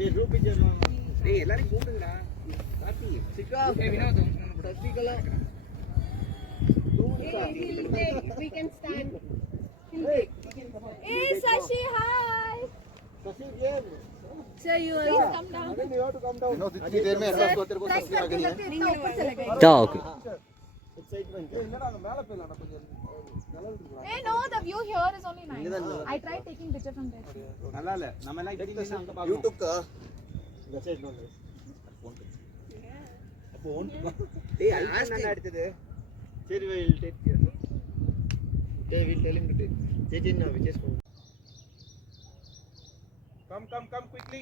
ஏய் Ruby German டேய் எல்லாரும் கூப்பிடுங்கடா கார்த்தி சிக்கா ஏய் வினோத் Sasikala We can stand. Hey Sashi, hi. Sashi here. Sir, you please come down. अरे you have to come down. Vinod इतनी देर में ऐसा तो तेरे को सब्जी आ गई है ऊपर चले गए. जाओ ओके एक्साइटमेंट ए என்னடா அங்க மேல போயிடலாம் கொஞ்சம் நல்லா இருக்குடா Hey, no, the view here is only nice. I tried taking picture from there. நல்லா இல்ல நம்ம எல்லாம் இப்படி அங்க பாக்கணும் YouTube का வெப்சைட் நோ ஃபோன் டேய் ஆஸ்க் என்ன எடுத்தது சரி we'll take care they will telling it JJ now we just come quickly